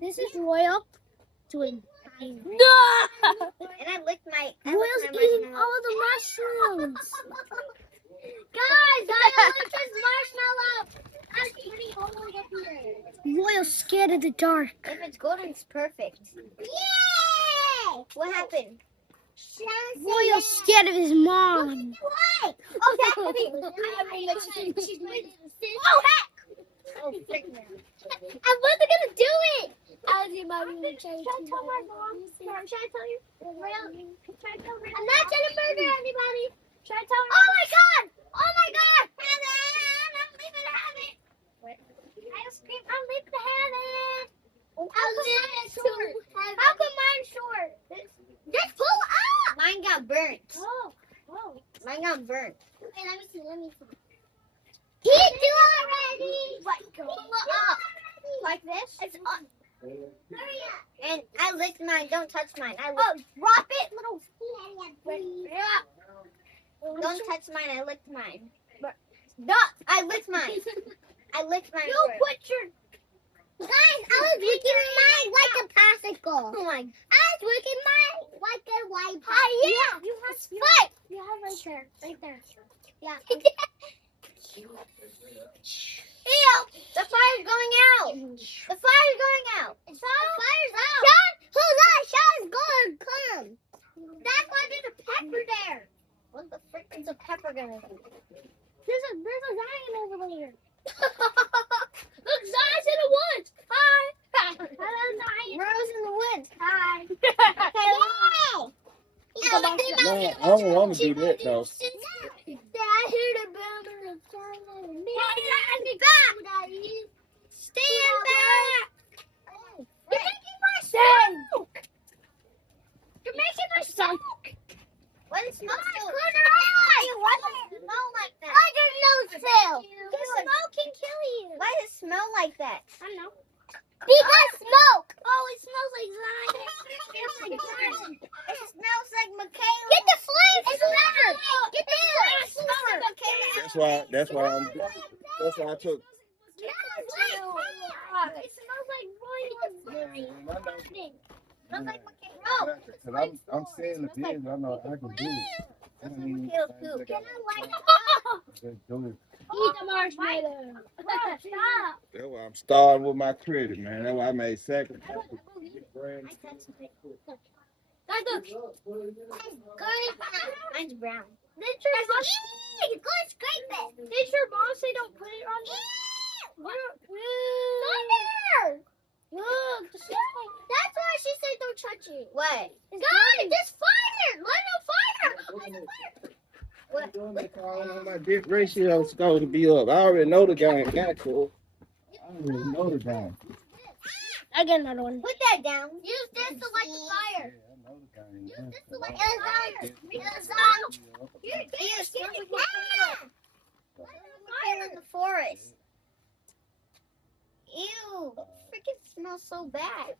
This is Royal doing. No! And I licked my. Royal's eating all the mushrooms. Guys, I licked his marshmallow. I'm eating all the way up here. Royal's scared of the dark. If it's golden, it's perfect. Yay! What happened? Royal's scared of his mom. Oh, heck! Oh, frick, man. I wasn't gonna do it. I was in my room. Should I tell my mom? Should I tell you? I'm not gonna murder anybody. Should I tell her? Oh my god! Oh my god! Heaven! I'm leaving heaven. What? I scream, I'm leaving heaven. How How come mine's short? Just pull up. Mine got burnt. Oh. Mine got burnt. Wait, let me see. He do already. What? Pull up. Like this? It's up. Hurry up. And I licked mine. Don't touch mine. Oh, drop it, little. Don't touch mine. I licked mine. No, I licked mine. I licked mine. You put your. Guys, I was licking mine like a popsicle. Oh my. I was licking mine like a white pop. Yeah. You have spike. You have right there. Yeah. Ew! The fire's going out. The fire's going out. The fire's out. Sean, hold on. Sean's going to come. That's why there's a pepper there. What the frick is a pepper gonna do? There's a lion over there. Look, Zion's in the woods. Hi. Hello, Rose in the woods. Hi. Hey. No, I don't want to do that though. I hear the bell of silence. Stand back. You're making my smoke. You're making my smoke. Why does it smell so? Why does it smell like that? I don't know, Phil. The Good. smoke can kill you. Why does it smell like that? I don't know. Because smoke. Oh, it smells like Zion. It smells like Michaela. Get the flame sliver. Get the flame It smells like sliver. Michaela. That's why I took. It smells like Royal. Smells like Michaela. Cause I'm seeing the vision. I know I can do it. That's like Michaela's poop. Just do it. Eat the marshmallow. Stop. That's why I'm starting with my credit, man. That's why I made second. Guys, look. Mine's brown. Did your mom? Go scrape it. Did your mom say don't put it on? Thunder! Look, that's why she said don't touch it. What? God, this fire! Light on fire! Light on fire! What? My gift ratio is going to be up. I already know the game. That's cool. I already know the game. I get another one. Put that down. Use this to light the fire. Yeah, I know the game. Use this to light the fire. It smells like Michaela. Fire in the forest. Ew. Freaking smells so bad.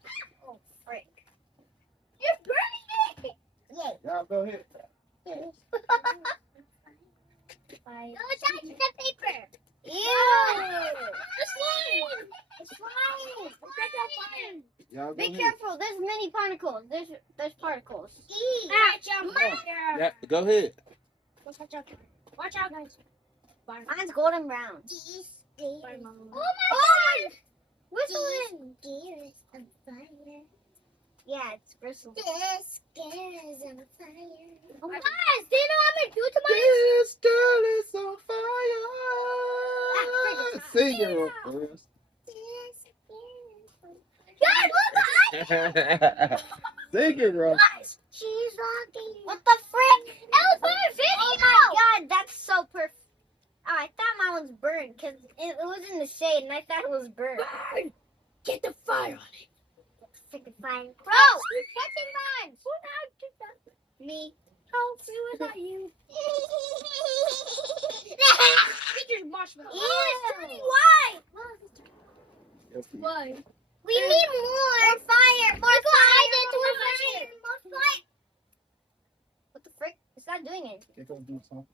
Oh, frick. You're burning it. Yay. Y'all go ahead. Don't touch the paper. Ew. It's flying. It's flying. Protect that fire. Y'all go Be ahead. careful. There's many particles. There's particles. Watch out, fire. Yeah, go ahead. Watch out. Watch out, guys. Mine's golden brown. Oh my God. Whistling. Gears on fire. Yeah, it's bristles. This girl is on fire. Oh, guys, do you know what I'm going to do to my... This girl is on fire. Sing it, Rose. Guys, look, Sing it, Rose. guys. She's rocking. What the frick? That was for a video. Oh my God, that's so perfect. Oh, I thought mine was burned because it was in the shade and I thought it was burned. Burn. Get the fire on it. Freaking fine. Bro, you're catching mine. Who did that? Me. Oh, it was not you. Get your marshmallow. Ew. Oh, it's turning white. Why? We need more fire. More fire. More fire. What the frick? It's not doing it. It's gonna do something.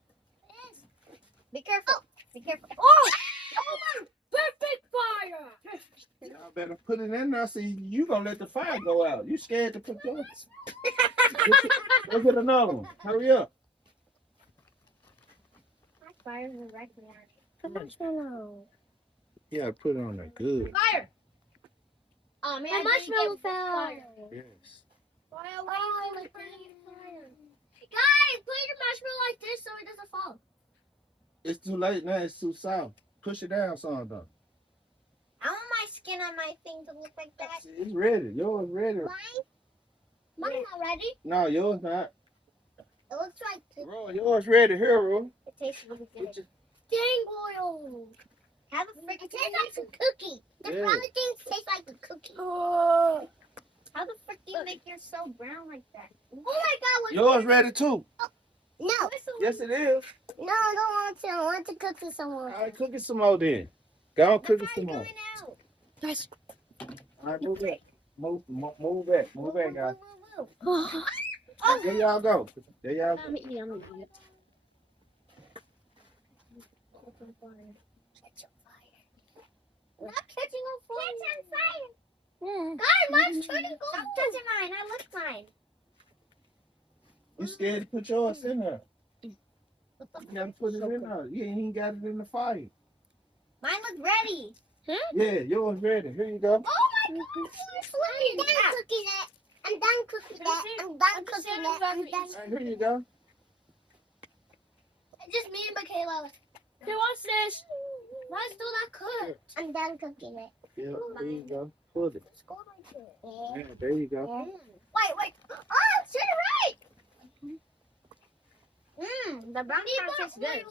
Be careful. Be careful. Oh! Oh my! Perfect fire! I better put it in there. See, you gonna let the fire go out. You scared to put yours? Go get another one. Hurry up. My fire is right there. The marshmallow. Yeah, put it on there. Good. Fire! Oh man, The marshmallow fell. Yes. Why Oh, are we like burning fire? Guys, put your marshmallow like this so it doesn't fall. It's too late now. It's too soft. Push it down some though. I want my skin on my thing to look like that. It's ready. Yours ready. Mine's not ready. No, yours not. It looks like Roy, yours ready. Here, Roy. it tastes really good. Dang oil. Have a freaking. It tastes like a cookie. The Yeah. brown things taste like a cookie. Oh. How the frick do you make yours so brown like that? Oh my god! What's Yours ready too. No, Yes, it is. no, I don't want to. I want to cook this some more. All right, cook it some more then. Go on, The cook it fire's some more. going out. Guys. All right, move back. Move back. Move back, guys. Move. Oh. There y'all go. There y'all go. I'm eating it. Not catching on fire. Catch on fire. Yeah. God, mine's turning gold. Stop touching mine. I licked mine. You scared to put yours in there? What the You gotta put it in there. You ain't even got it in the fire. Mine look ready. Yeah, yours ready. Here you go. Oh my god, I'm done cooking it. I'm done cooking it. I'm done cooking it. I'm done. All right, here you go. It's just me and Michaela. Who wants this? Mine's still not cooked. I'm done cooking it. Yeah, there you go. Put it. Let's go right there. Yeah, there you go. Wait. Oh, it's right. The brown part tastes good.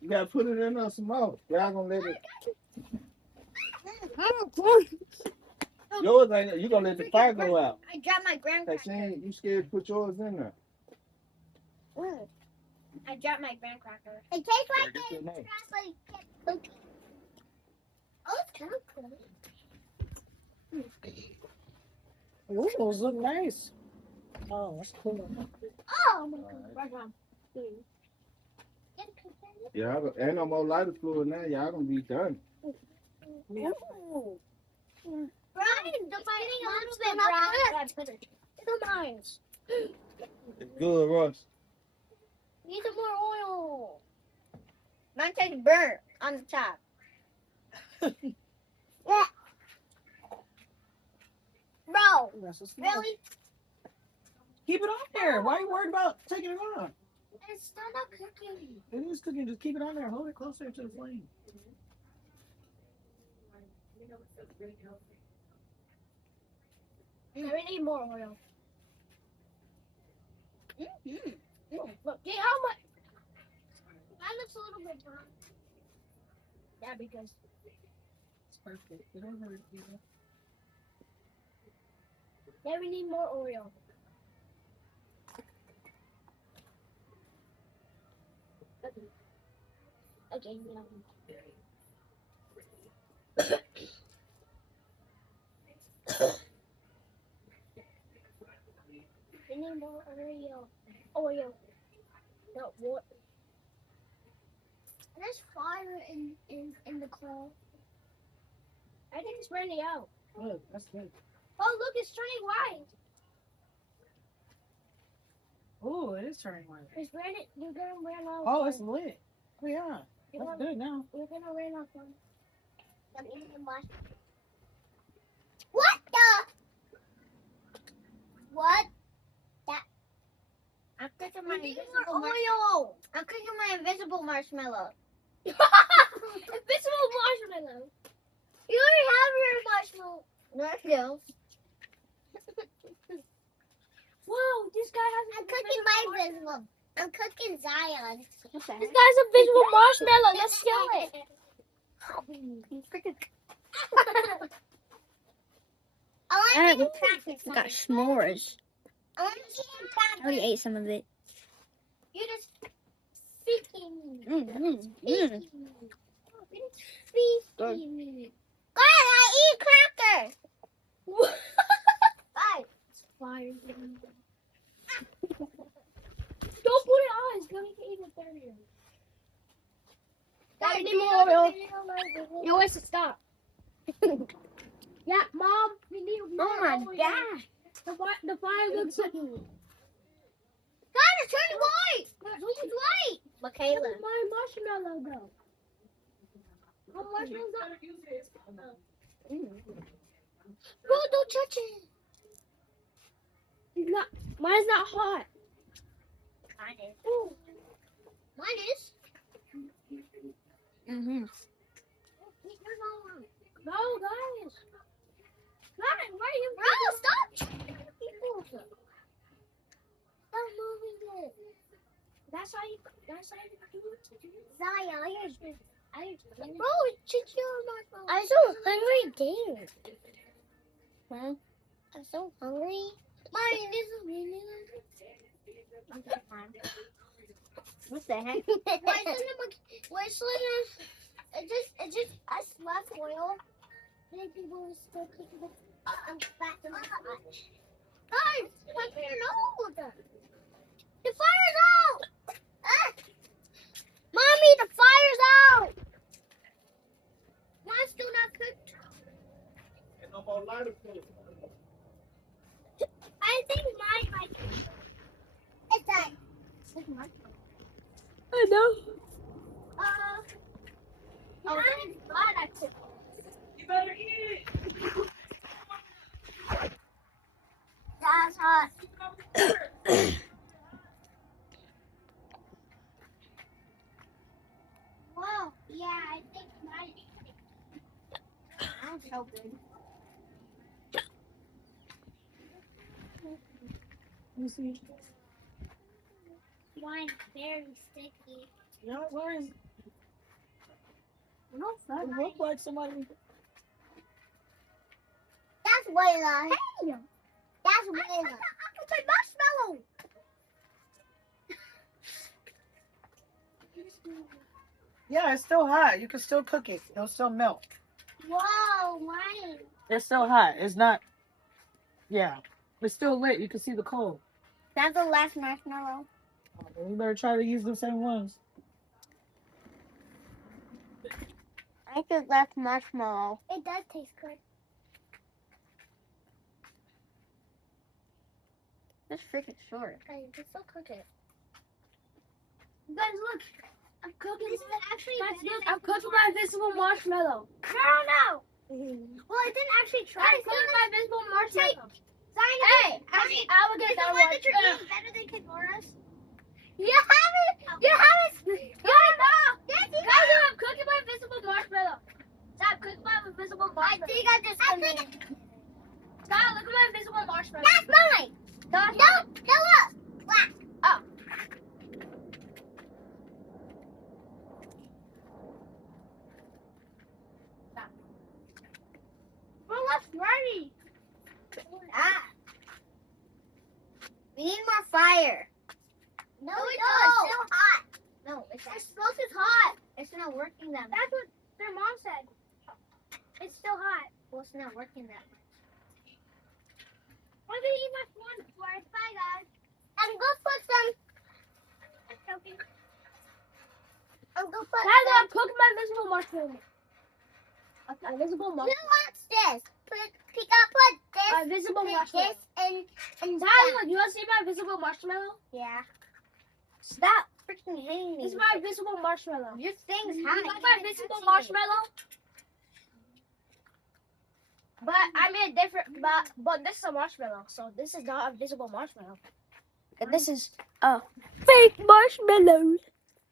You gotta put it in there some more. Y'all gonna let it. Yours ain't. You gonna let the fire go out. I dropped my graham Cause cracker. you scared to put yours in there. I dropped my graham cracker. It tastes like Get your name. chocolate cookie. Oh, it's kind of cool. Ooh, those look nice. Oh, that's cool. Oh my All god. Yeah, ain't no more lighter fluid now. Y'all gonna be done. Brian, the fighting a little bit brown. The mines. It's good, Ross. Need some more oil. Mine tastes burnt on the top. Yeah. Bro, That's what's nice. really? Keep it on there. Why are you worried about taking it off? It's still not cooking. It is cooking. Just keep it on there. Hold it closer to the flame. We need more oil. Look, see how much? That looks a little bit brown. Yeah, because It's perfect. It don't hurt either. yeah, we need more oil. Okay, we need more oil. Oil. No, what? There's fire in the coal. I think it's burning out. Good. That's good. Oh, look, it's turning white. Oh, it is turning white. It's burning. You're gonna run out. Oh, it's lit. Oh, yeah. You're That's gonna, good now. you're gonna run out one. I'm eating the mush. What the? What? I'm cooking my invisible oil. I'm cooking my invisible marshmallow. Invisible marshmallow. You already have your marshmallow. No, I don't. Whoa, this guy has. I'm cooking my invisible. I'm cooking Zion. This guy's a visual marshmallow. Let's kill it. I want to eat crackers. got s'mores. I want to eat I already crackers. ate some of it. You just speaking me. Mm. Speaking me. God, I eat crackers. Bye. Fire. Don't put it on. It's going to even burn. I need more oil. You always stop. Yeah, Mom, we need more. Oh my oil. god. The fire looks like God, it's turning white. Who's white? Michaela. my marshmallow though. Oh, marshmallow's not. Bro, don't touch it. It's not. Mine's not hot. Mine is. Ooh. Mine is. Mm-hmm. No, guys. Guys, why are you? Bro, stop checking people. Stop moving it. That's how you do it. Zaya, bro, check your marshmallow. I'm so hungry, damn. Huh? I'm so hungry. Mommy, this is really okay, fine. What the heck? Why isn't it just us left oil? Many people are still cooking it. I'm back in my watch. Guys, look your nose. The fire's out. Ah. Mommy, the fire's out. Mine's still not cooked. Ain't no more lighter fluid. I think mine might be. It's that. I know. Oh, thank God I took it. You better eat it. That's hot. Whoa, yeah, I think mine. I'm so good. Let me see. Mine's very sticky. Yeah, where is No it? It look like somebody. That's Layla. Hey! That's Layla. I can say marshmallow. Yeah, it's still hot. You can still cook it. It'll still melt. Whoa, mine. It's still hot. It's not. Yeah, it's still lit. You can see the coal. That's the last marshmallow. You better try to use the same ones. I think that's marshmallow. It does taste good. That's freaking short. I can still cook it. Guys, look. I'm cooking. This is actually Guys, better look, than I'm cooking my invisible marshmallow. No. Well, I didn't actually try. I'm cooking my invisible marshmallow. Hey, I will get that one. better than Kenora's? You haven't. Yes, Guys, I'm cooking my invisible marshmallow. Stop cooking my invisible marshmallow. I think I just Stop, look at my invisible marshmallow. That's mine. Stop. No, look. Black. Oh. Stop. Well, what's ready? Ah. We need more fire. No, we don't. It's still hot. No, it's supposed to be hot. It's not working that much. That's what their mom said. It's still hot. Well, it's not working that much. I'm gonna eat my phone before. Bye, guys. I'm gonna put some. I'm gonna put Guys, some. I'm cooking my invisible marshmallow. Okay, invisible Who marshmallow. wants this? Pick up put this. My invisible Put marshmallow. this and Guys, that. look, you want to see my invisible marshmallow? Yeah. Stop freaking hitting me. This is my invisible marshmallow. Your thing's You hot. like my invisible marshmallow? But I made different, but this is a marshmallow, so this is not a visible marshmallow. And this is a fake marshmallow.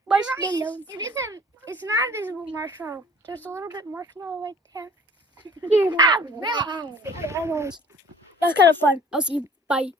Marshmallow. It's not a visible marshmallow. There's a little bit marshmallow right there. Anyways, that's kind of fun. I'll see you. Bye.